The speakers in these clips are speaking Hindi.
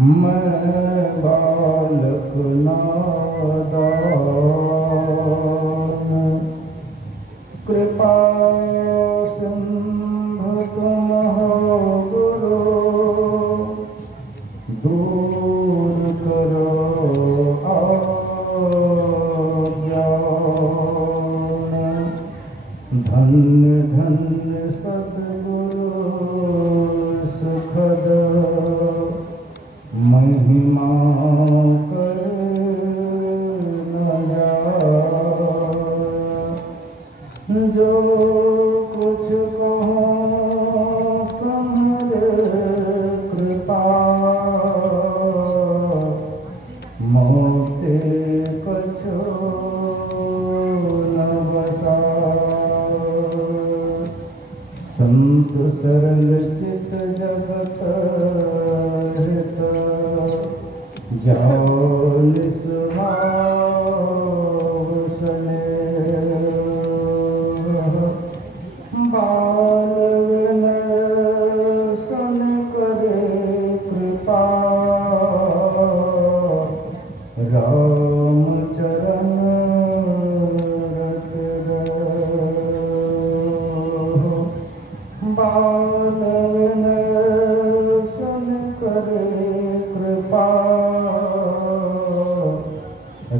मैं बालक नादान, कृपा सिंधु तुम हो गुरु, दूर करो अज्ञान। धन्य धन्य सद्गुरु सुखद महिमा कर न जाए। जो कुछ कहो तुम्हारे कृपा, मोते कछो न बसाए। संत सरल चित जगत हित, जान सुहावसने। बाल विनय सन करे कृपा, राम चरण रत रहो। बाल विनय सन करे कृपा,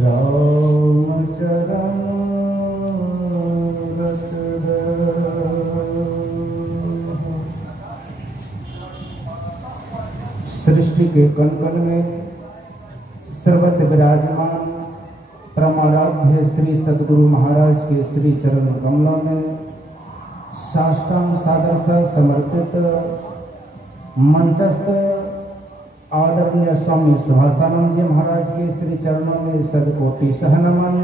राम चरण रत रहो। सृष्टि के कण कण में सर्वत्र विराजमान परमाराध्य श्री सद्गुरु महाराज के श्री चरण कमलों में साष्टांग सादर से समर्पित मंचस्थ आदरणीय स्वामी सुभाषानंद जी महाराज के श्री चरणों में सदकोटि सहनमन।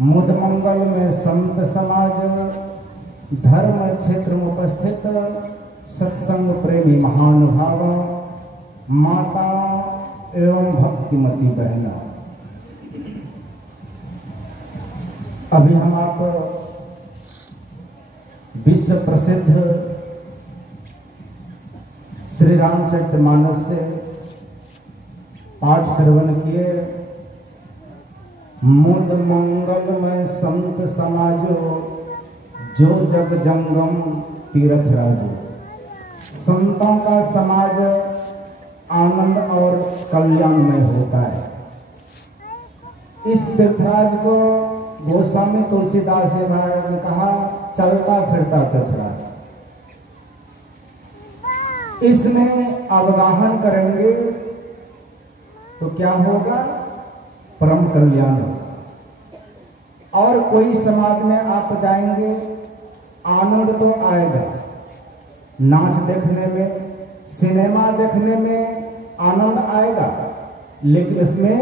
मुद मंगल में संत समाज, धर्म क्षेत्र में उपस्थित सत्संग प्रेमी महानुभाव, माता एवं भक्तिमती बहना, अभी हम आप विश्व प्रसिद्ध श्री रामचरितमानस से पाठ श्रवण किए। मुद मंगल में संत समाजो, जो जग जंगम तीर्थ राजो। संतों का समाज आनंद और कल्याण में होता है। इस तीर्थराज को गोस्वामी तुलसीदास जी महाराज ने कहा, चलता फिरता तीर्थराज। इसमें अवगाहन करेंगे तो क्या होगा? परम कल्याण होगा। और कोई समाज में आप जाएंगे, आनंद तो आएगा, नाच देखने में, सिनेमा देखने में आनंद आएगा, लेकिन इसमें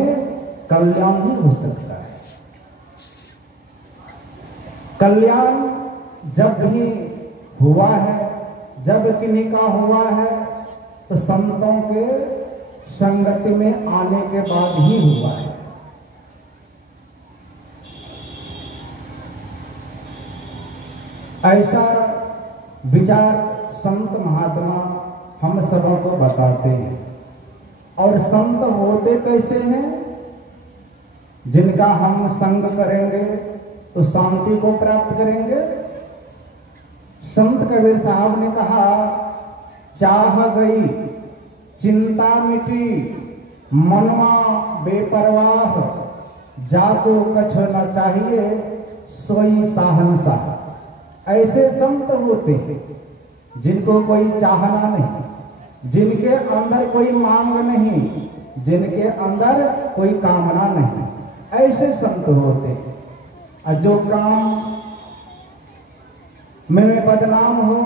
कल्याण भी हो सकता है। कल्याण जब भी हुआ है, जब किन्हीं का हुआ है, तो संतों के संगति में आने के बाद ही हुआ है। ऐसा विचार संत महात्मा हम सबों को बताते हैं। और संत होते कैसे हैं? जिनका हम संग करेंगे तो शांति को प्राप्त करेंगे। संत कबीर साहब ने कहा, चाह गई चिंता मिटी, मनवा बेपरवाह, जाको कछ न चाहिए, सोई साहनशाह। ऐसे संत होते हैं जिनको कोई चाहना नहीं, जिनके अंदर कोई मांग नहीं, जिनके अंदर कोई कामना नहीं। ऐसे संत होते हैं। जो काम में बदनाम हो,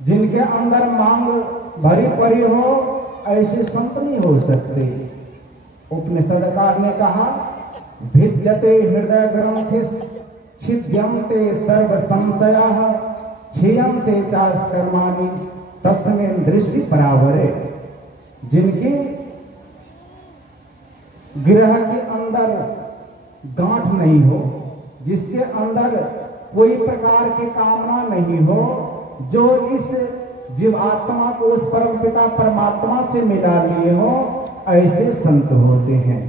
जिनके अंदर मांग भरी पड़ी हो, ऐसे संत नहीं हो सकते। उपनिषदकार ने कहा, भिद्यते हृदय ग्रंथि छिद्यन्ते सर्व संशयाः, क्षीयन्ते चास कर्माणि तस्मिन् दृष्टि परावरे। जिनकी ग्रह के अंदर गांठ नहीं हो, जिसके अंदर कोई प्रकार की कामना नहीं हो, जो इस जीव आत्मा को उस परम पिता परमात्मा से मिला लिए हो, ऐसे संत होते हैं।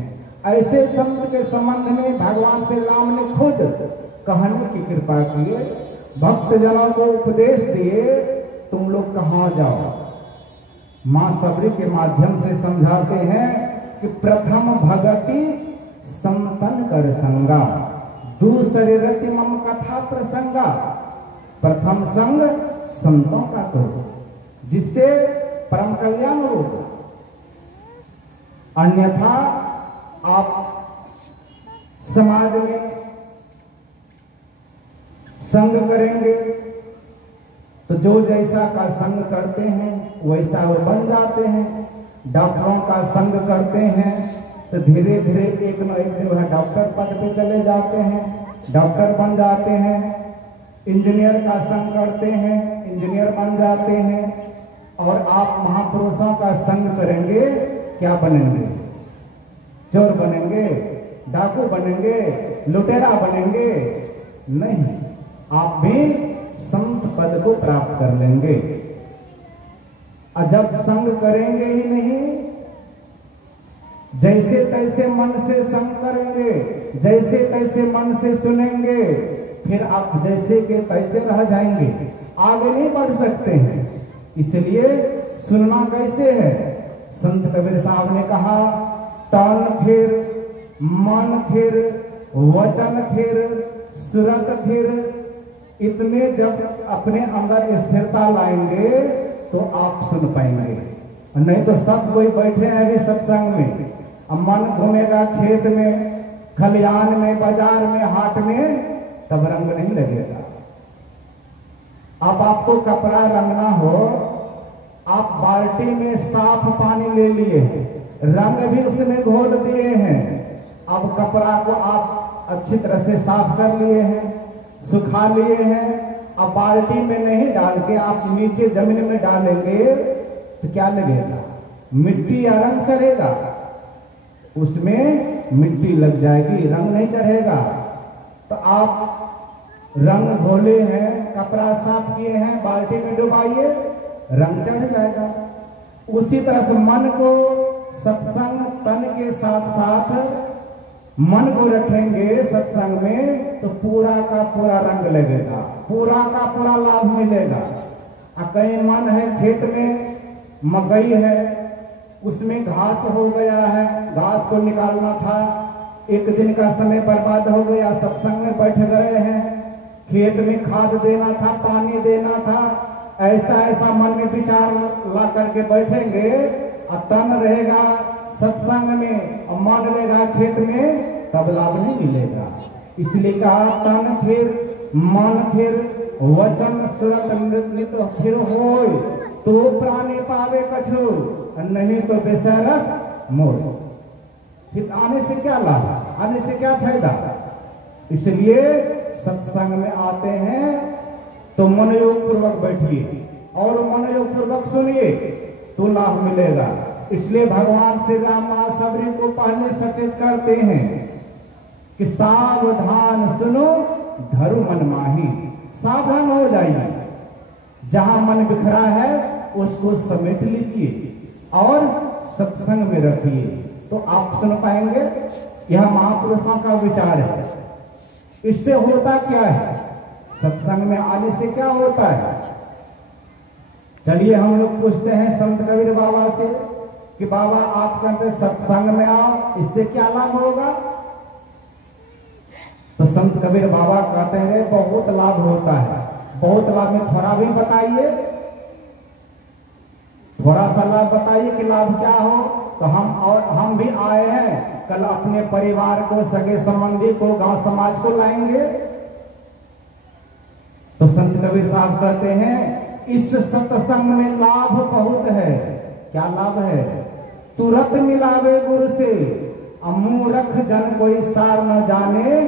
ऐसे संत के संबंध में भगवान श्री राम ने खुद कहने की कृपा की, भक्त जनों को उपदेश दिए, तुम लोग कहां जाओ। मां सबरी के माध्यम से समझाते हैं कि प्रथम भगति संतन कर संगा, दूसरे रति मम कथा प्रसंगा। प्रथम संग संतों का करो, जिससे परम कल्याण होगा। अन्यथा आप समाज में संग करेंगे तो जो जैसा का संग करते हैं वैसा वो बन जाते हैं। डॉक्टरों का संग करते हैं तो धीरे धीरे एक न एक दिन वह डॉक्टर पद पे चले जाते हैं, डॉक्टर बन जाते हैं। इंजीनियर का संग करते हैं, इंजीनियर बन जाते हैं। और आप महापुरुषों का संग करेंगे, क्या बनेंगे? चोर बनेंगे, डाकू बनेंगे, लुटेरा बनेंगे? नहीं, आप भी संत पद को प्राप्त कर लेंगे। और जब संग करेंगे ही नहीं, जैसे तैसे मन से संग करेंगे, जैसे तैसे मन से सुनेंगे, फिर आप जैसे के तैसे रह जाएंगे, आगे नहीं बढ़ सकते हैं। इसलिए सुनना कैसे है? संत कबीर साहब ने कहा, तन थिर, मन थिर, वचन थिर, सुरत थिर। इतने जब अपने अंदर स्थिरता लाएंगे तो आप सुन पाएंगे। नहीं तो सब कोई बैठे हैं अभी सत्संग में, अब मन घूमेगा खेत में, खलियान में, बाजार में, हाट में, तब रंग नहीं लगेगा। अब आपको कपड़ा रंगना हो, आप बाल्टी में साफ पानी ले लिए हैं, रंग भी उसमें घोल दिए हैं। अब कपड़ा को आप अच्छी तरह से साफ कर लिए हैं, सुखा लिए हैं। अब बाल्टी में नहीं डाल के आप नीचे जमीन में डालेंगे तो क्या लगेगा? मिट्टी या रंग चढ़ेगा? उसमें मिट्टी लग जाएगी, रंग नहीं चढ़ेगा। तो आप रंग घोले हैं, कपड़ा साफ किए हैं, बाल्टी में डुबाइए, रंग चढ़ जाएगा। उसी तरह से मन को सत्संग तन के साथ साथ मन को रखेंगे सत्संग में तो पूरा का पूरा रंग लगेगा, पूरा का पूरा लाभ मिलेगा। कहीं मन है खेत में मकई है, उसमें घास हो गया है, घास को निकालना था, एक दिन का समय बर्बाद हो गया, सत्संग में बैठ गए हैं, खेत में खाद देना था, पानी देना था, ऐसा ऐसा मन में विचार ला करके बैठेंगे और तन रहेगा सत्संग में और मन रहेगा खेत में, तब लाभ नहीं मिलेगा। इसलिए कहा, तन फिर, मन फिर, वचन सुरत नृत्य फिर होय, तो प्राणी पावे कछु, नहीं तो बेसरस मोर। फिर आने से क्या लाभ, आने से क्या फायदा? इसलिए सत्संग में आते हैं तो मनोयोग पूर्वक बैठिए और मनोयोग पूर्वक सुनिए तो लाभ मिलेगा। इसलिए भगवान श्री राम मां सबरी को पहले सचेत करते हैं कि सावधान सुनो धरु मन माही। सावधान हो जाइए, जहां मन बिखरा है उसको समेट लीजिए और सत्संग में रखिए तो आप सुन पाएंगे। यह महापुरुषों का विचार है। इससे होता क्या है? सत्संग में आने से क्या होता है? चलिए हम लोग पूछते हैं संत कबीर बाबा से कि बाबा आप कहते सत्संग में आओ, इससे क्या लाभ होगा? तो संत कबीर बाबा कहते हैं बहुत लाभ होता है। बहुत लाभ में थोड़ा भी बताइए, थोड़ा सा लाभ बताइए कि लाभ क्या हो। तो हम भी आए हैं, कल अपने परिवार को, सगे संबंधी को, गांव समाज को लाएंगे। तो संत कबीर साहब कहते हैं इस सत्संग में लाभ बहुत है। क्या लाभ है? तुरंत मिलावे गुरु से, अमूरख जन कोई सार न जाने,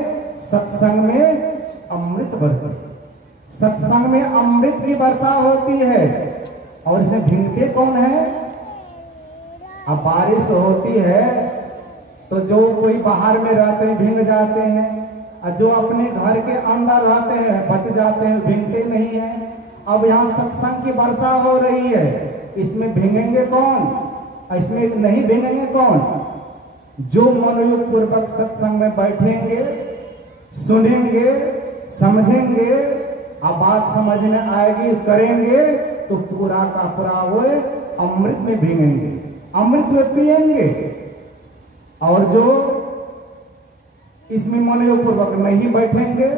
सत्संग में अमृत बरसे। सत्संग में अमृत की वर्षा होती है और इसमें भीगते कौन है? अब बारिश होती है तो जो कोई बाहर में रहते हैं भीग जाते हैं, और जो अपने घर के अंदर रहते हैं बच जाते हैं, भीगते नहीं है। अब यहाँ सत्संग की वर्षा हो रही है, इसमें भीगेंगे कौन? इसमें नहीं भीगेंगे कौन? जो मनोयोग पूर्वक सत्संग में बैठेंगे, सुनेंगे, समझेंगे, अब बात समझ में आएगी, करेंगे, तो पूरा का पूरा वो अमृत में भीगेंगे, अमृत में पिएंगे। और जो इसमें मनोयोग पूर्वक नहीं बैठेंगे,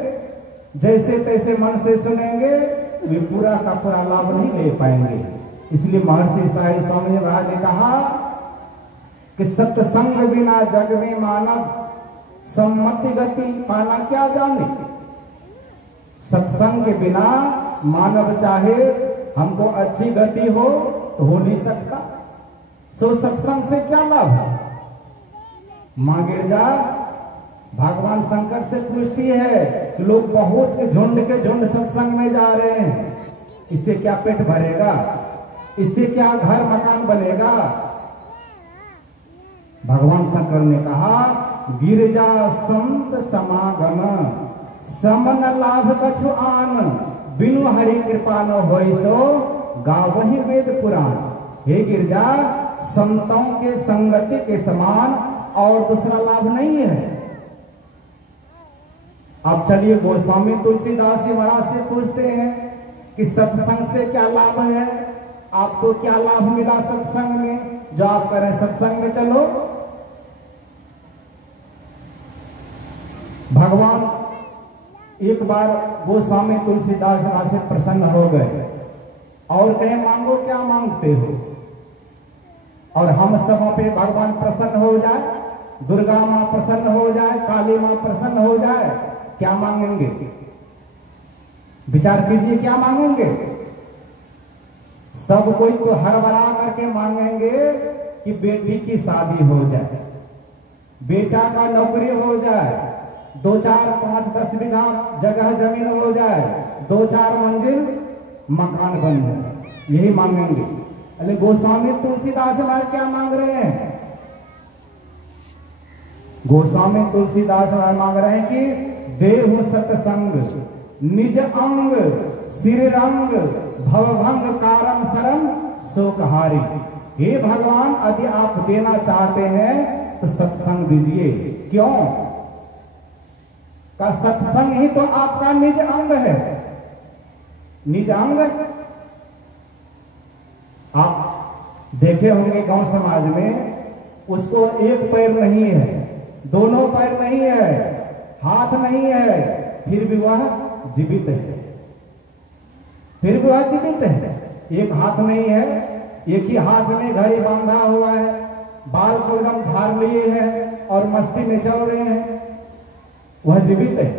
जैसे तैसे मन से सुनेंगे, वे पूरा का पूरा लाभ नहीं ले पाएंगे। इसलिए महर्षि साई स्वामी महाराज ने कहा कि सत्संग बिना जग में मानव सम्मति गति पाना क्या जाने। सत्संग के बिना मानव चाहे हमको अच्छी गति हो तो हो नहीं सकता। सो सत्संग से क्या लाभ है? मां गिरजा भगवान शंकर से पूछती है कि लोग बहुत झुंड के झुंड सत्संग में जा रहे हैं, इससे क्या पेट भरेगा? इससे क्या घर मकान बनेगा? भगवान शंकर ने कहा गिरजा संत समागम समन लाभ कछु आन, बिनु हरि कृपा न होय सो गावहि वेद पुराण। हे गिरजा, संतों के संगति के समान और दूसरा लाभ नहीं है। अब चलिए गोस्वामी तुलसीदास जी महाराज से पूछते हैं कि सत्संग से क्या लाभ है? आपको क्या लाभ मिला सत्संग में, जो आप करें सत्संग में चलो। भगवान एक बार गोस्वामी तुलसीदास महाराज से प्रसन्न हो गए और कहे मांगो क्या मांगते हो। और हम सब पे भगवान प्रसन्न हो जाए, दुर्गा मां प्रसन्न हो जाए, काली मां प्रसन्न हो जाए, क्या मांगेंगे? विचार कीजिए, क्या मांगेंगे? सब कोई तो हरबरा करके मांगेंगे कि बेटी की शादी हो जाए, बेटा का नौकरी हो जाए, 2, 4, 5, 10 बीघा जगह जमीन हो जाए, 2, 4 मंजिल मकान बन जाए, यही मांगेंगे। अरे गोस्वामी तुलसीदास महाराज क्या मांग रहे हैं? गोस्वामी तुलसीदास महाराज मांग रहे हैं कि देहु सत्संग निज अंग सिर रंग भवभंग कारम सरम शोकहारी। हे भगवान, यदि आप देना चाहते हैं तो सत्संग दीजिए। क्यों? का सत्संग ही तो आपका निज अंग है। निज अंग आप देखे होंगे गांव समाज में, उसको एक पैर नहीं है, दोनों पैर नहीं है, हाथ नहीं है, फिर भी वह जीवित है, फिर भी वह जीवित है। एक हाथ नहीं है, एक ही हाथ में घड़ी बांधा हुआ है, बाल को एकदम झाड़ लिए हैं और मस्ती में चल रहे हैं, वह जीवित है।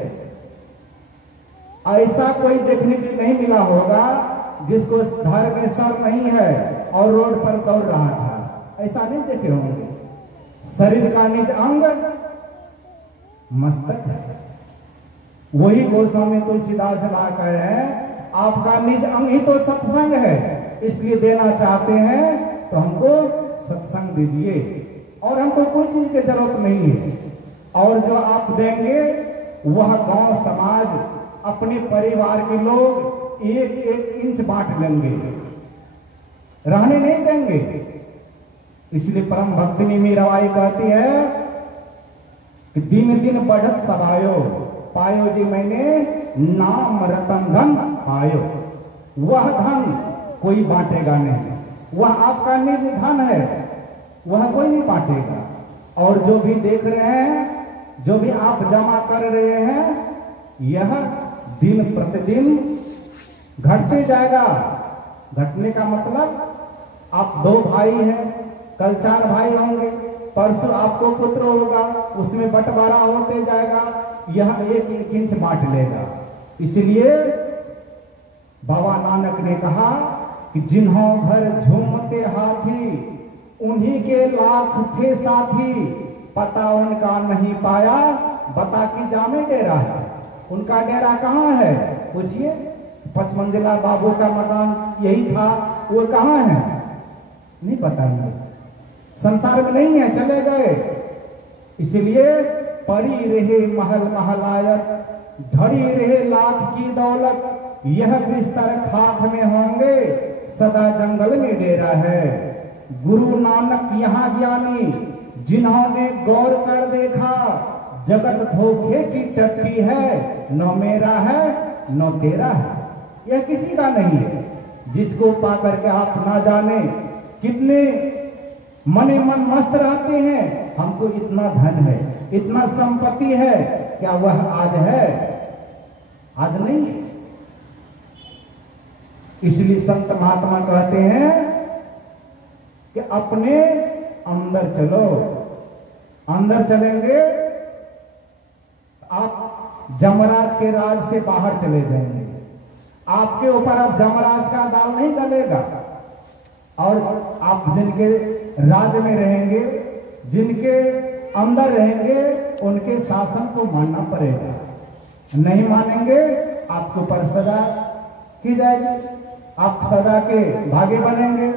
ऐसा कोई देखने के लिए नहीं मिला होगा जिसको धड़ में सर नहीं है और रोड पर दौड़ रहा था, ऐसा नहीं देखे होंगे। शरीर का निज अंग मस्तक है। वही गोस्वामी तुलसीदास ला कह रहे हैं आपका निज अंग ही तो सत्संग है, इसलिए देना चाहते हैं तो हमको सत्संग दीजिए और हमको कोई चीज की जरूरत नहीं है। और जो आप देंगे वह गांव समाज अपने परिवार के लोग 1-1 इंच बांट लेंगे, रहने नहीं देंगे। इसलिए परम भक्तिनी मीराबाई कहती है कि दिन दिन बढ़त सभायो पायो जी मैंने नाम रतन धन पायो। वह धन कोई बांटेगा नहीं, वह आपका निज धन है, वह कोई नहीं बांटेगा। और जो भी देख रहे हैं, जो भी आप जमा कर रहे हैं, यह दिन प्रतिदिन घटते जाएगा। घटने का मतलब आप 2 भाई हैं, कल 4 भाई होंगे, परसों आपको पुत्र होगा, उसमें बंटवारा होते जाएगा, यह 1-1 इंच बांट लेगा। इसलिए बाबा नानक ने कहा कि जिन्हों घर झूमते हाथी उन्हीं के लाख थे साथी, पता उनका नहीं पाया बता कि जामे डेरा है। उनका डेरा कहाँ है पूछिए? 5 मंजिला बाबू का मकान यही था, वो कहाँ है नहीं पता है, संसार में नहीं है, चले गए। इसलिए पड़ी रहे महल महलायत, धड़ी रहे लाख की दौलत, यह बिस्तर खाक में होंगे, सदा जंगल में डेरा है। गुरु नानक यहाँ ज्ञानी, जिन्होंने गौर कर देखा, जगत धोखे की टट्टी है, न मेरा है न तेरा है। यह किसी का नहीं है। जिसको पा करके आप ना जाने कितने मने मन मस्त रहते हैं, हमको इतना धन है, इतना संपत्ति है, क्या वह आज है? आज नहीं है। इसलिए संत महात्मा कहते हैं कि अपने अंदर चलो। अंदर चलेंगे आप जमराज के राज से बाहर चले जाएंगे। आपके ऊपर अब जमराज का दाव नहीं गलेगा, और आप जिनके राज में रहेंगे, जिनके अंदर रहेंगे, उनके शासन को मानना पड़ेगा। नहीं मानेंगे आपके ऊपर सजा की जाएगी, आप सजा के भागे बनेंगे।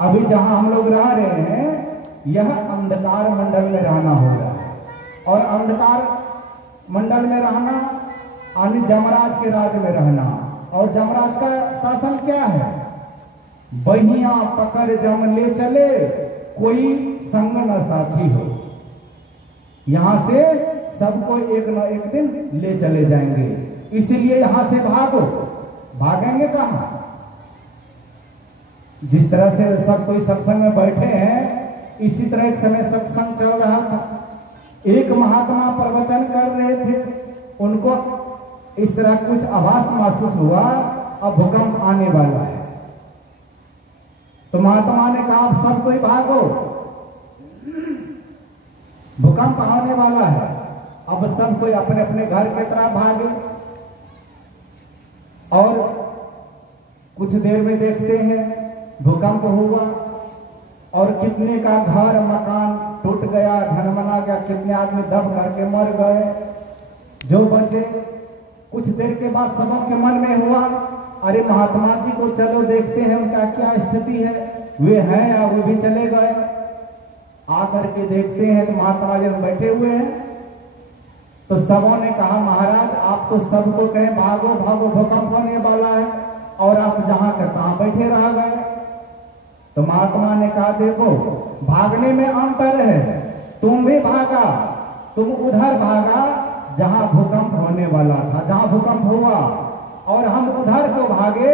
अभी जहां हम लोग रह रहे हैं, यह अंधकार मंडल में रहना होगा, और अंधकार मंडल में रहना यानी जमराज के राज में रहना। और जमराज का शासन क्या है? बहिया पकड़ जम ले चले, कोई संग न साथी हो। यहां से सबको एक न एक दिन ले चले जाएंगे, इसीलिए यहां से भागो। भागेंगे कहां? जिस तरह से सब कोई सत्संग में बैठे हैं, इसी तरह एक समय सत्संग चल रहा था। एक महात्मा प्रवचन कर रहे थे, उनको इस तरह कुछ आभास महसूस हुआ, अब भूकंप आने वाला है। तो महात्मा ने कहा आप सब कोई भागो, भूकंप आने वाला है। अब सब कोई अपने अपने घर की तरफ भागे, और कुछ देर में देखते हैं भूकंप हुआ, और कितने का घर मकान टूट गया, ढनमना गया, कितने आदमी दब करके मर गए। जो बचे, कुछ देर के बाद सबों के मन में हुआ, अरे महात्मा जी को चलो देखते हैं उनका क्या स्थिति है, वे हैं या वो भी चले गए। आकर के देखते हैं तो महात्मा जी बैठे हुए हैं। तो सबों ने कहा महाराज आप तो सबको कहें भागो भागो भूकंप होने वाला है, और आप जहां का तहां बैठे रह गए। तो महात्मा ने कहा देखो भागने में अंतर है, तुम भी भागा, तुम उधर भागा जहां भूकंप होने वाला था, जहां भूकंप हुआ, और हम उधर को भागे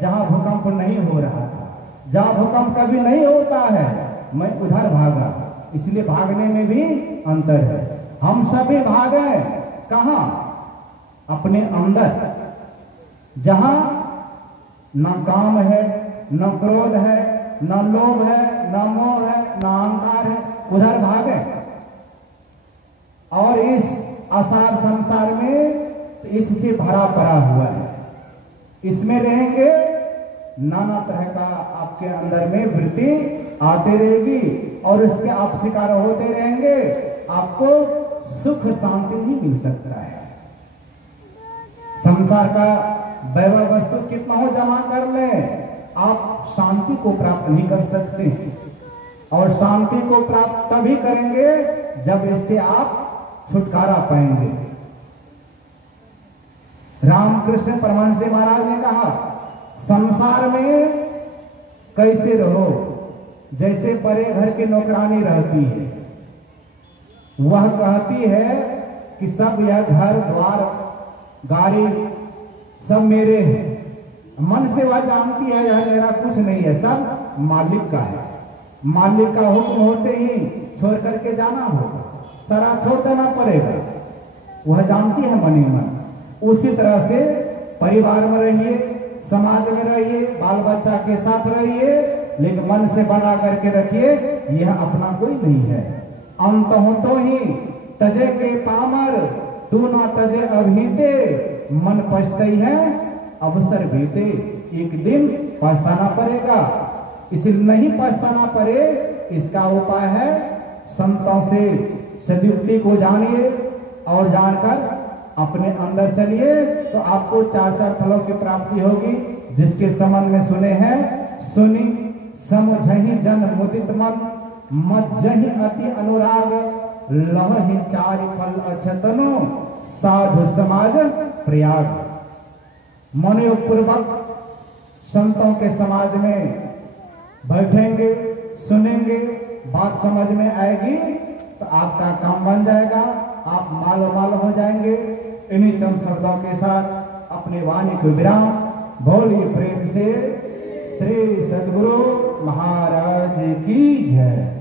जहां भूकंप नहीं हो रहा था। जहां भूकंप कभी नहीं होता है, मैं उधर भागा, इसलिए भागने में भी अंतर है। हम सभी भागे कहां? अपने अंदर, जहां न काम है, न क्रोध है, न लोभ है, न मोह है, न अहंकार है, उधर भागे। और इस आसार संसार में इससे भरा पड़ा हुआ है, इसमें रहेंगे, नाना तरह का आपके अंदर में वृत्ति आते रहेगी, और इसके आप शिकार होते रहेंगे। आपको सुख शांति नहीं मिल सकता है। संसार का वैभव वस्तु कितना हो जमा कर ले, आप शांति को प्राप्त नहीं कर सकते। और शांति को प्राप्त तभी करेंगे जब इससे आप छुटकारा पाएंगे। रामकृष्ण परमहंस महाराज ने कहा संसार में कैसे रहो, जैसे बड़े घर की नौकरानी रहती है। वह कहती है कि सब यह घर द्वार गाड़ी सब मेरे हैं। मन से वह जानती है यह मेरा कुछ नहीं है, सब मालिक का है। मालिक का हुक्म होते ही छोड़ करके जाना होगा, सारा छोड़ देना पड़ेगा, वह जानती है मन ही मन। उसी तरह से परिवार में रहिए, समाज में रहिए, बाल बच्चा के साथ रहिए, लेकिन मन से बना करके रखिए यह अपना कोई नहीं है। अंत हो तो ही तजे के पामर, तू ना तजे अभीते, मन पछतई है अवसर बीते। एक दिन पछताना पड़ेगा, इसलिए नहीं पछताना पड़े इसका उपाय है संतों से सदुक्ति को जानिए, और जानकर अपने अंदर चलिए, तो आपको चार चार फलों की प्राप्ति होगी। जिसके संबंध में सुने हैं, सुनी समझहि जन मुदित मन, मज्जहि अति अनुराग, लवहि चारि फल अछतनो, साधु समाज प्रयाग। मनोयोगपूर्वक संतों के समाज में बैठेंगे, सुनेंगे, बात समझ में आएगी तो आपका काम बन जाएगा, आप मालो माल हो जाएंगे। इन्हीं चंद शब्दों के साथ अपनी वाणी को विराम। बोलिए प्रेम से श्री सद्गुरु महाराज की जय।